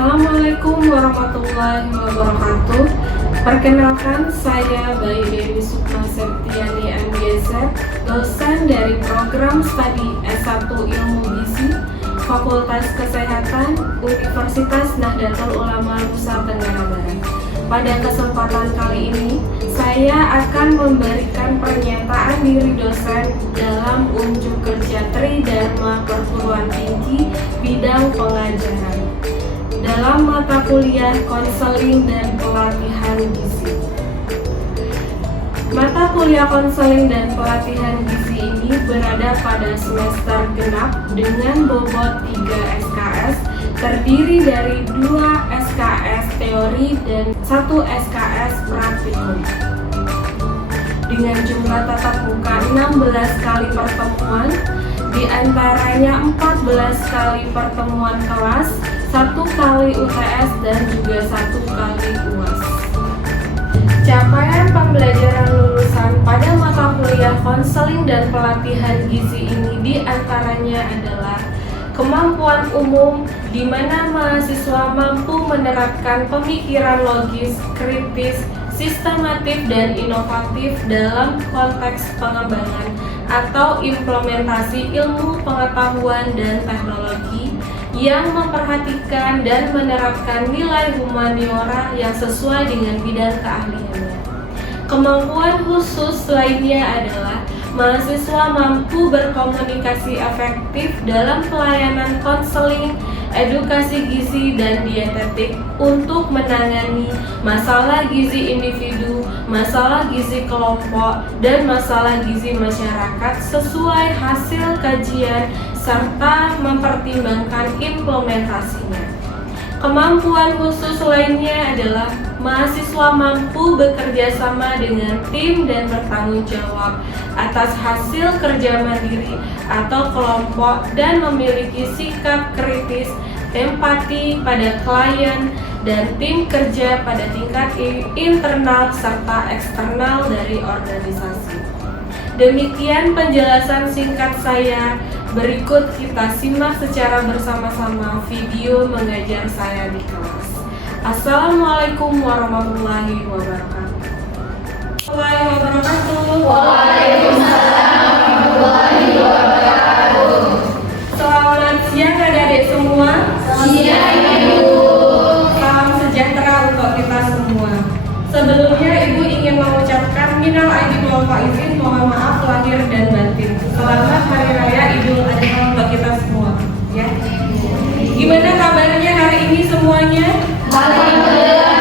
Assalamualaikum warahmatullahi wabarakatuh. Perkenalkan, saya Bayi Dewi Sukma Septiani MGZ, dosen dari program studi S1 Ilmu Gizi, Fakultas Kesehatan, Universitas Nahdlatul Ulama Nusa Tenggara Barat. Pada kesempatan kali ini, saya akan memberikan pernyataan diri dosen dalam unjuk kerja Tridharma Perguruan Tinggi bidang pengajaran dalam mata kuliah konseling dan pelatihan gizi. Mata kuliah konseling dan pelatihan gizi ini berada pada semester genap dengan bobot 3 SKS, terdiri dari 2 SKS teori dan 1 SKS praktikum. Dengan jumlah tatap muka 16 kali pertemuan, diantaranya 14 kali pertemuan kelas, 1 kali UTS dan juga 1 kali UAS. Capaian pembelajaran lulusan pada mata kuliah konseling dan pelatihan gizi ini diantaranya adalah kemampuan umum, di mana mahasiswa mampu menerapkan pemikiran logis, kritis, sistematif dan inovatif dalam konteks pengembangan atau implementasi ilmu pengetahuan dan teknologi yang memperhatikan dan menerapkan nilai humaniora yang sesuai dengan bidang keahliannya. Kemampuan khusus lainnya adalah mahasiswa mampu berkomunikasi efektif dalam pelayanan konseling, edukasi gizi dan dietetik untuk menangani masalah gizi individu, masalah gizi kelompok, dan masalah gizi masyarakat sesuai hasil kajian serta mempertimbangkan implementasinya. Kemampuan khusus lainnya adalah mahasiswa mampu bekerja sama dengan tim dan bertanggung jawab atas hasil kerja mandiri atau kelompok dan memiliki sikap kritis, empati pada klien, dan tim kerja pada tingkat internal serta eksternal dari organisasi. Demikian penjelasan singkat saya. Berikut kita simak secara bersama-sama video mengajar saya di kelas. Assalamualaikum warahmatullahi wabarakatuh. Waalaikumsalam warahmatullahi wabarakatuh. Selamat siang adik-adik semua. Siang Ibu. Salam sejahtera untuk kita semua. Sebelumnya Ibu ingin mengucapkan minal aidin wal faizin, mohon maaf lahir dan batin. Selamat Hari Raya Idul Adha untuk kita semua. Ya. Gimana kabarnya hari ini semuanya? Alhamdulillah.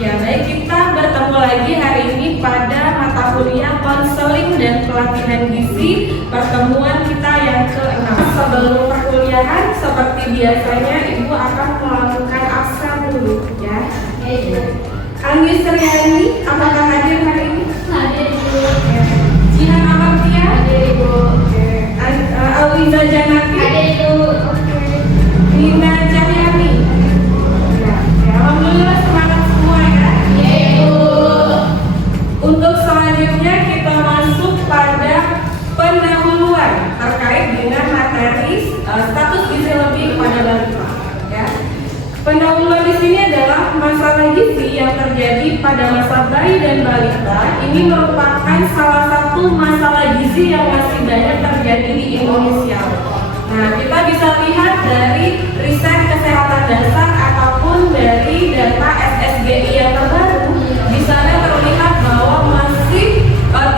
Ya, baik, kita bertemu lagi hari ini pada mata kuliah konseling dan pelatihan gizi, pertemuan kita yang ke-6. Sebelum perkuliahan, seperti biasanya Ibu akan melakukan absen dulu, ya. Anggi Sriani, apakah hadir hari ini? Hadir Ibu. Jihan Amartia? Hadir Ibu. Awiza Janati? Hadir Ibu. Nina Cahyani? Ya, alhamdulillah semangat semua ya. Ibu. Untuk selanjutnya kita masuk pada pendahuluan terkait dengan materi status gizi lebih pada balita. Ya. Pendahuluan di sini adalah masalah gizi yang terjadi pada masa bayi dan balita. Ini merupakan salah satu masalah gizi yang masih banyak terjadi di Indonesia. Nah, kita bisa lihat dari riset kesehatan dasar ataupun dari data SSGI yang terbaru. Di sana terlihat bahwa masih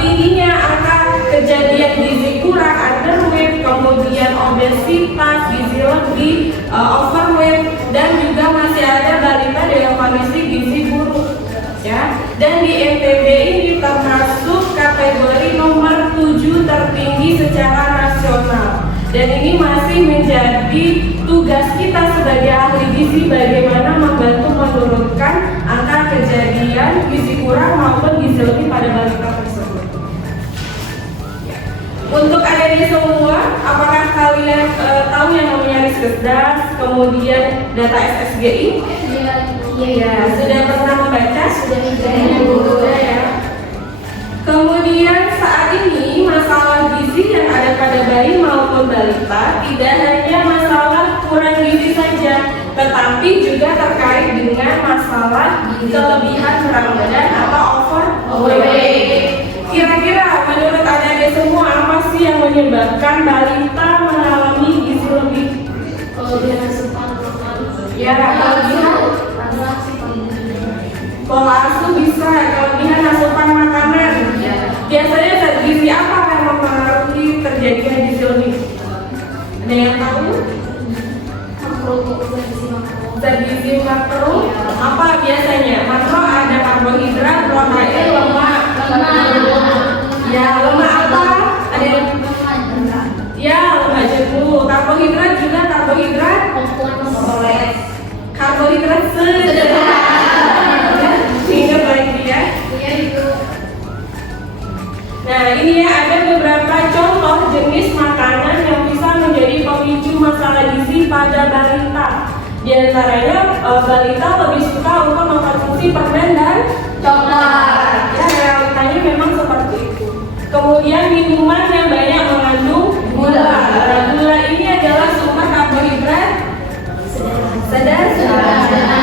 tingginya angka kejadian gizi kurang, underweight, kemudian obesitas, gizi lebih, overweight, dan juga masih ada balita dengan kondisi gizi buruk. Ya, dan di NTB ini termasuk kategori nomor 7 tertinggi secara nasional. Dan ini masih menjadi tugas kita sebagai ahli gizi bagaimana membantu menurunkan angka kejadian gizi kurang maupun gizi lebih pada balita tersebut. Untuk adik-adik semua, apakah kalian tahu yang namanya Riskesdas, kemudian data SSGI? Ya, sudah pernah membaca? Sudah ya. Kemudian saat ini masalah gizi yang ada pada bayi maupun balita tidak hanya masalah kurang tetapi juga terkait dengan masalah kelebihan berat badan atau overweight. Kira-kira menurut adik-adik semua apa sih yang menyebabkan balita mengalami gizi lebih? Ya, kelebihan pola asuh bisa, kelebihan asupan makanan. Biasanya zat gizi apa yang mempengaruhi terjadinya gizi lebih? Ada yang tahu? Zat gizi makro apa biasanya? Makro ada karbohidrat, protein, lemak. Ya, lemak apa? Ada yang? Ya, lemak jenuh. Karbohidrat juga karbohidrat. Karbohidrat sederhana. Ingat lagi ya. Nah, ini ya ada beberapa contoh jenis makanan yang bisa menjadi pemicu masalah gizi pada balita. Di antaranya balita lebih suka untuk mengkonsumsi permen dan coklat. Ya, realitanya memang seperti itu. Kemudian minuman yang banyak mengandung gula. Gula ini adalah sumber karbohidrat sederhana.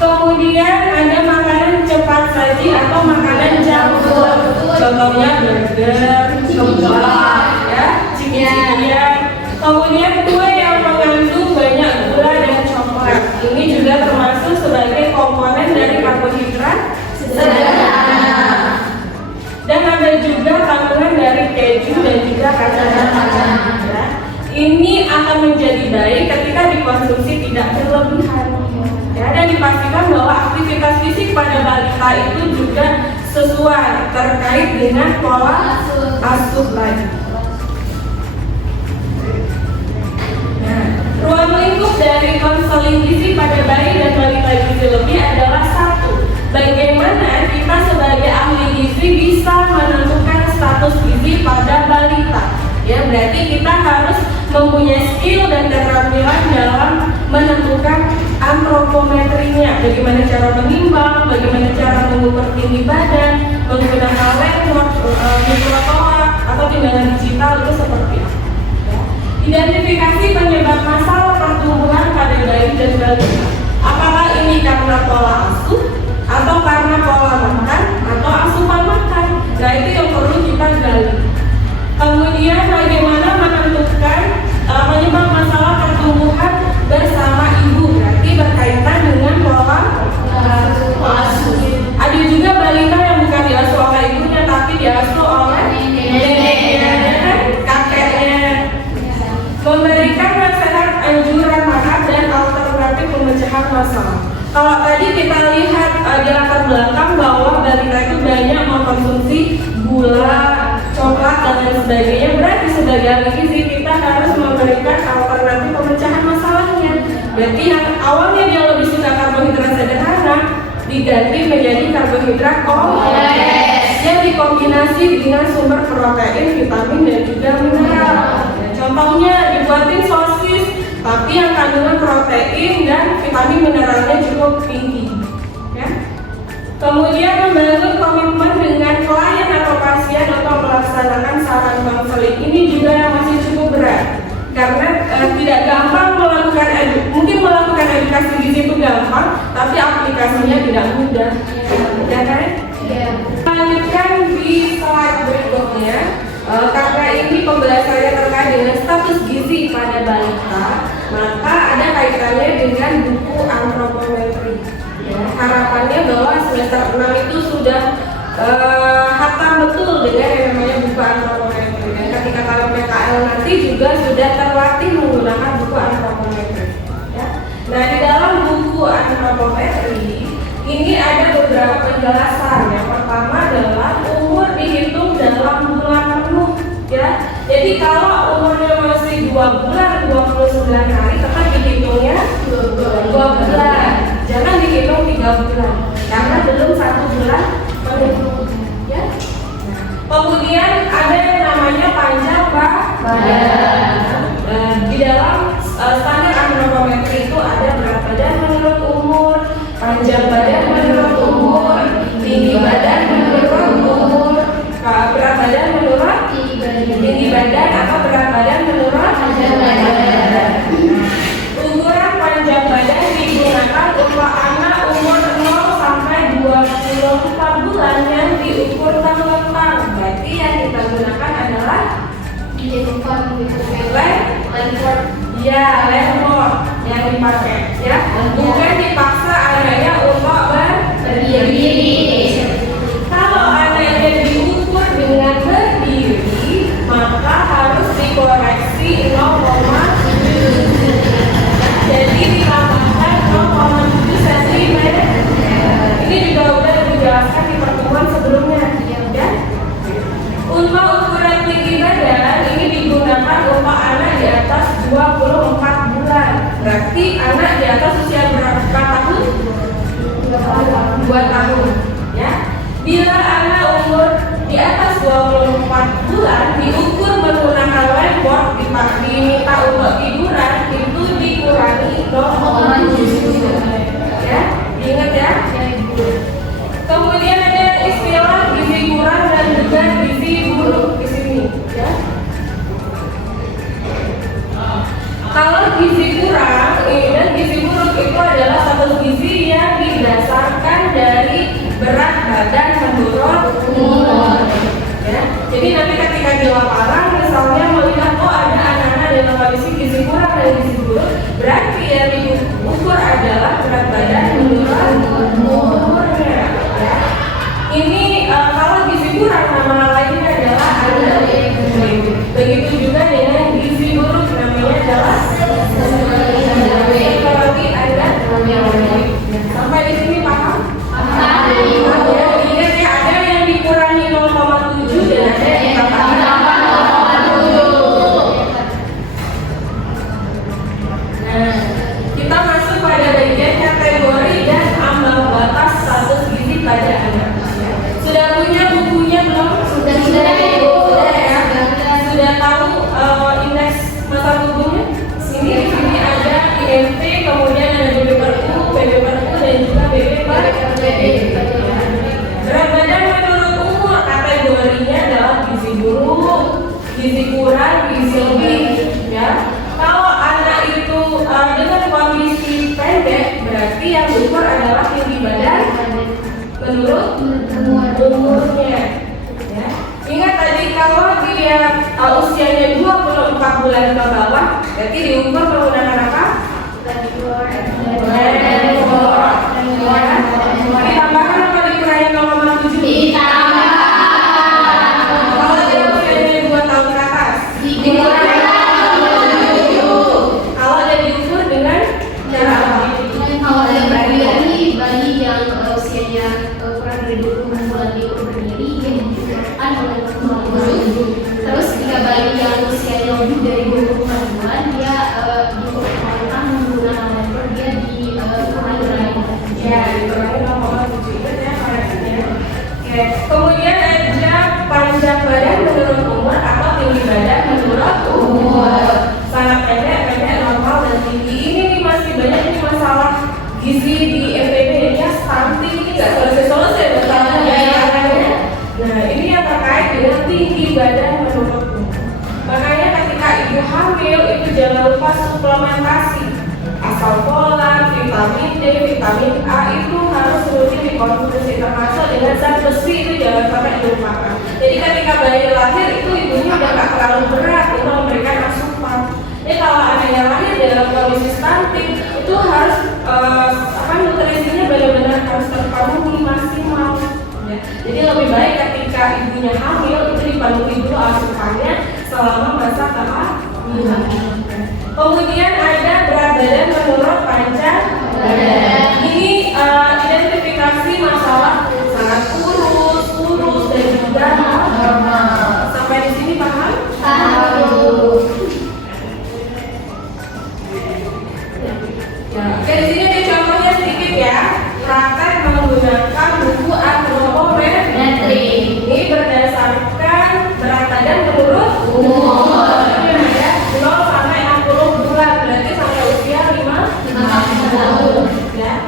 Kemudian ada makanan cepat saji atau makanan junk food. Contohnya burger, kebab, ya, ciki-cikian. Kemudian kue yang mengandung banyak gula dan coklat. Ini juga termasuk sebagai komponen dari karbohidrat sederhana. Dan ada juga kandungan dari keju dan juga kacang-kacangan. Ya. Ini akan menjadi baik ketika dikonsumsi tidak berlebihan. Ya, dan dipastikan bahwa aktivitas fisik pada balita itu juga sesuai terkait dengan pola asuh lagi. Nah, ruang lingkup dari konseling gizi pada bayi dan balita gizi lebih adalah satu. Bagaimana kita sebagai ahli gizi bisa menentukan status gizi pada balita? Ya, berarti kita harus mempunyai skill dan keterampilan dalam menentukan antropometrinya. Bagaimana cara menimbang, bagaimana cara mengukur tinggi badan, menggunakan landmark, mikrotorak atau timbangan digital itu seperti apa? Ya. Identifikasi penyebab masalah pertumbuhan pada bayi dan balita. Apakah ini karena pola asuh, atau karena pola makan, atau asupan makan? Nah, itu yang perlu kita gali. Kemudian bagaimana menentukan penyebab masalah pertumbuhan bersama ibu, berarti berkaitan dengan pola asuh. Ada juga balita yang bukan diasuh oleh ibunya tapi diasuh oleh neneknya, kakeknya. Memberikan nasihat, anjuran makan dan alternatif pemecahan masalah. Kalau tadi kita lihat di latar belakang bahwa balita itu banyak mengkonsumsi gula, coklat dan lain sebagainya, berarti sebagai ahli gizi kita harus memberikan alternatif pemecahan masalahnya. Berarti yang awalnya dia lebih suka karbohidrat sederhana diganti menjadi karbohidrat kompleks yang dikombinasi dengan sumber protein, vitamin dan juga mineral. Contohnya dibuatin sosis tapi yang kandungan protein dan vitamin mineralnya cukup tinggi. Ya. Kemudian membangun komitmen dengan klien atau pasien untuk melaksanakan saran konseling ini juga yang masih cukup berat karena tidak gampang mungkin melakukan edukasi gizi itu gampang, tapi aplikasinya tidak mudah. Ya kan? Lanjutkan di slide berikutnya. Karena ini pembahasannya terkait dengan status gizi pada balita, maka ada kaitannya dengan buku antropometri. Ya, harapannya bahwa semester 6 itu sudah hatam betul dengan yang namanya buku antropometri. Dan ketika kalau PKL nanti juga sudah terlatih menggunakan buku antropometri. Ya. Nah, di dalam buku antropometri ini ada beberapa penjelasan. Yang pertama adalah umur dihitung dalam bulan penuh, ya. Jadi kalau umurnya masih 2 bulan 29 hari, tetap dihitungnya 2 bulan. Jangan dihitung 3 bulan karena belum 1 bulan penuh, ya. Kemudian ada yang namanya panjang badan. Di dalam standar antropometri itu ada berat badan menurut umur, panjang badan menurut umur, tinggi badan menurut umur, berat badan menurut tinggi badan atau berat badan menurut panjang badan. Ukuran panjang badan Ya, landlord yang dipakai ya. Bukan dipaksa anaknya untuk berdiri. Kalau anaknya diukur dengan berdiri, maka harus dikoreksi 0,7. Jadi ditambahkan 0,7 cm. Ini juga udah dijelaskan di pertemuan sebelumnya ya. Untuk ukuran tinggi badan ini digunakan untuk anak di atas 24 bulan. Berarti anak di atas usia berapa tahun? 2 tahun ya. Bila anak umur di atas 24 bulan diukur menggunakan landlord, diminta untuk tiduran, itu dikurangi 0,7 ya. Diingat ya. Kemudian ada istilah gizi kurang dan juga gizi buruk di sini ya. Kalau gizi kurang dan gizi buruk itu adalah satu gizi yang didasarkan dari berat badan menurut umur ya. Jadi nanti ketika di lapangan misalnya melihat ada anak-anak dalam kondisi gizi kurang dan gizi buruk, berarti yang diukur adalah berat badan menurut umurnya ya. Ini kalau gizi kurang nama lainnya adalah underweight. Begitu juga dengan gizi buruk namanya adalah underweight. Sampai di sini paham? Ya, ingat ya, ada yang dikurangi 0,7 dan ada yang ditambahkan 0,7. Nah, kita masuk pada bagian kategori dan ambang batas status gizi pada anak. Sudah punya bukunya belum? Sudah ya. Sudah tahu indeks masa tubuhnya? Ini di sini ada IMT, kemudian ada BB per U, BB per U dan juga BB per BB. Berat badan menurut umur kategorinya adalah gizi buruk, gizi kurang, gizi lebih ya. Kalau anak itu dengan kondisi pendek, berarti yang diukur adalah tinggi badan menurut umurnya ya. Ingat tadi kalau dia usianya 24 bulan ke bawah, berarti diukur menggunakan apa? Ditambahkan apa dikurangi 0,7? Kalau dia usianya 2 tahun ke atas, dikurangi 0,7. Kalau dia diukur dengan cara apa? Kalau ada bayi yang usianya kurang dari 20 bulan diukur berdiri, dia diukurkan oleh 0,7. Terus jika bayi yang usianya lebih dari 24 bulan, dia diukurkan menggunakan lever, dia dikurangi Ya, dikurangi 0,7 itu ya koreksinya. Oke, kemudian ada panjang badan menurut umur atau tinggi badan menurut umur. Sangat pendek, pendek, normal dan tinggi. Ini masih banyak nih masalah gizi di MPB ya, stunting ini nggak selesai-selesai masalahnya ya. Nah, ini yang terkait dengan tinggi badan menurut umur. Makanya ketika ibu hamil itu jangan lupa suplementasi. Asal folat, vitamin D, vitamin A itu harus rutin dikonsumsi, termasuk dengan zat besi itu jangan sampai dilupakan. Jadi ketika bayi lahir itu ibunya udah nggak terlalu berat untuk memberikan asupan. Jadi kalau anaknya lahir dalam kondisi stunting itu harus nutrisinya benar-benar harus terpenuhi maksimal. Ya. Jadi lebih baik ketika ibunya hamil itu dipenuhi dulu asupannya selama masa kehamilan. Kemudian ada berat badan menurut panjang badan. Ini identifikasi masalah sangat kurus dan juga normal. Sampai di sini paham? Ya, oke, di sini ada contohnya sedikit ya. Praktek menggunakan buku antropometri. Ini berdasarkan berat badan menurut umur. Ini ada 0 sampai 60 bulan, berarti sampai usia 5 tahun. Ya.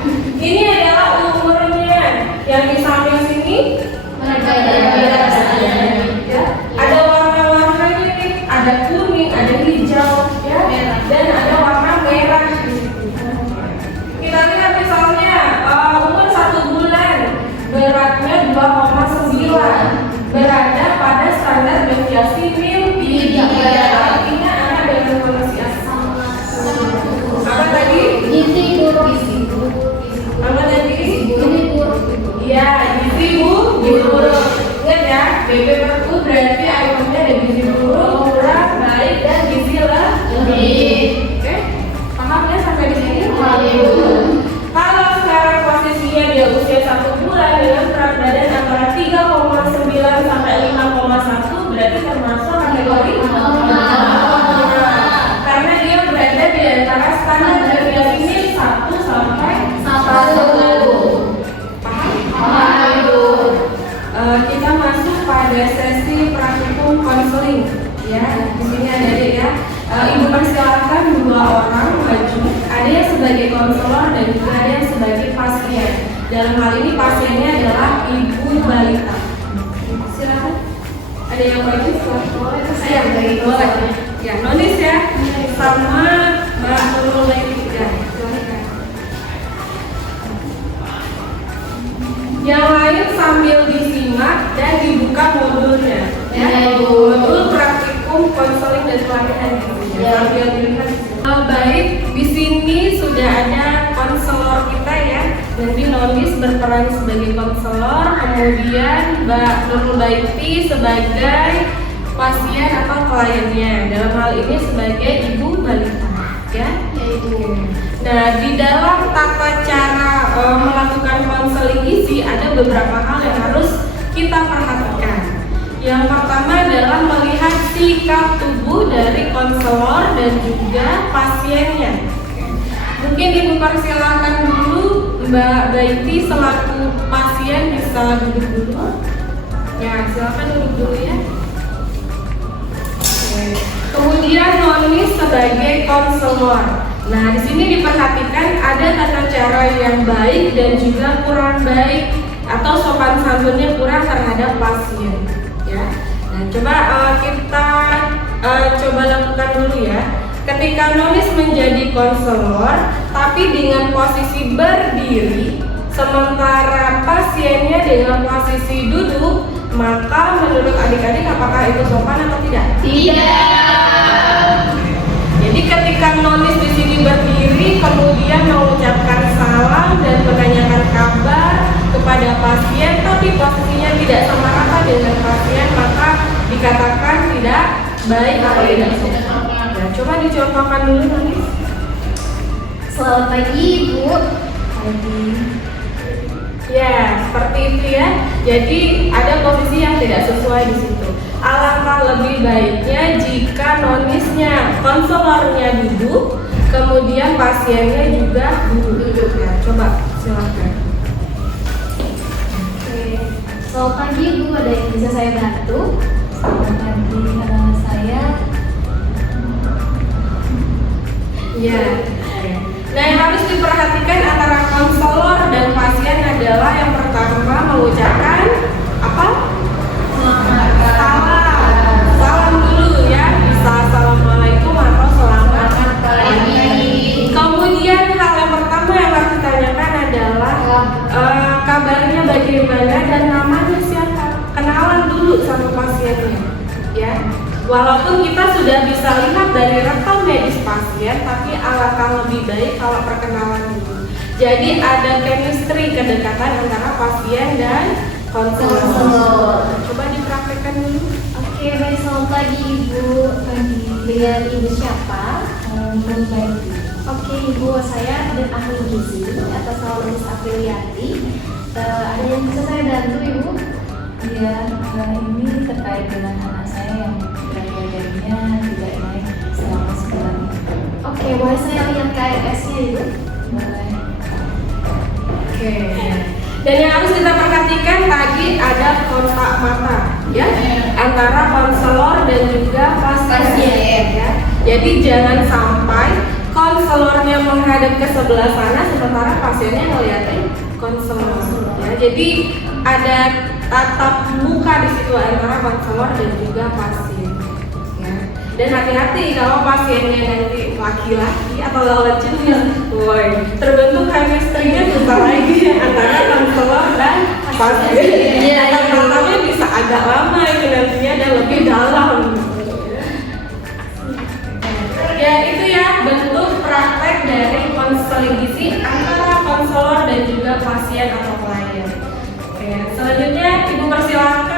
boleh. Ya, nonis ya. Sama Mbak Nurul Baiti. Ya, silakan. Yang lain sambil disimak dan dibuka modulnya. Ya, modul praktikum konseling dan pelatihan gitu ya. Sambil dilihat. Baik, di sini sudah ada konselor kita ya. Jadi nonis berperan sebagai konselor, kemudian Mbak Nurul Baiti sebagai pasien atau kliennya. Dalam hal ini sebagai ibu balita, ya. Nah, di dalam tata cara melakukan konseling gizi ada beberapa hal yang harus kita perhatikan. Yang pertama adalah melihat sikap tubuh dari konselor dan juga pasiennya. Mungkin Ibu persilakan dulu Mbak Baiti selaku pasien bisa duduk dulu. Ya, silakan duduk dulu ya. Oke. Kemudian nonis sebagai konselor. Nah, di sini diperhatikan ada tata cara yang baik dan juga kurang baik atau sopan santunnya kurang terhadap pasien. Ya. Nah, coba kita coba lakukan dulu ya. Ketika nonis menjadi konselor, tapi dengan posisi berdiri, sementara pasiennya dengan posisi duduk, maka menurut adik-adik apakah itu sopan atau tidak? Tidak. Jadi ketika nonis di sini berdiri, kemudian mengucapkan salam dan menanyakan kabar kepada pasien, tapi posisinya tidak sama rata dengan pasien, maka dikatakan tidak baik atau tidak sopan. Nah, coba dicontohkan dulu nonis. Selamat pagi Ibu. Pagi. Ya, seperti itu ya. Jadi ada posisi yang tidak sesuai di situ. Alangkah lebih baiknya jika nonisnya, konselornya duduk, kemudian pasiennya juga duduk. Ya, coba silakan. Oke. Selamat pagi Ibu, ada yang bisa saya bantu? Selamat pagi, saya. Ya. Nah, yang harus diperhatikan antara konselor dan pasien adalah yang pertama mengucapkan apa? Salam dulu ya, bisa assalamualaikum atau selamat pagi. Kemudian hal yang pertama yang harus ditanyakan adalah kabarnya bagaimana dan namanya siapa. Kenalan dulu sama pasiennya, ya. Walaupun kita sudah bisa lihat dari rekam medis pasien, tapi alangkah lebih baik kalau perkenalan dulu. Jadi ada chemistry, kedekatan antara pasien dan konselor. Coba dipraktekkan dulu. Oke, baik, selamat pagi Ibu. Pagi. Dengan Ibu siapa? Nurul Baiti. Oke, Ibu, saya dan ahli gizi atas nama Miss Apriliati. Ada yang bisa saya bantu Ibu? Ya, ini terkait dengan anak saya yang berat badannya tidak naik selama sebulan. Oke, boleh saya lihat KRS-nya Ibu? Boleh. Oke. Dan yang harus kita perhatikan tadi ada kontak mata, ya, antara konselor dan juga pasien. Ya. Jadi jangan sampai konselornya menghadap ke sebelah sana sementara pasiennya ngeliatin konselor. Ya. Jadi ada tatap muka di situ antara konselor dan juga pasien. Ya. Dan hati-hati kalau pasiennya nanti laki-laki atau lawan jenis, woi, terbentuk chemistry-nya susah lagi antara konselor dan pasien. Tatap-tatapnya bisa agak lama itu nantinya dan lebih dalam. Ya itu ya bentuk praktek dari konseling gizi antara konselor dan juga pasien atau klien. Oke, selanjutnya Ibu persilakan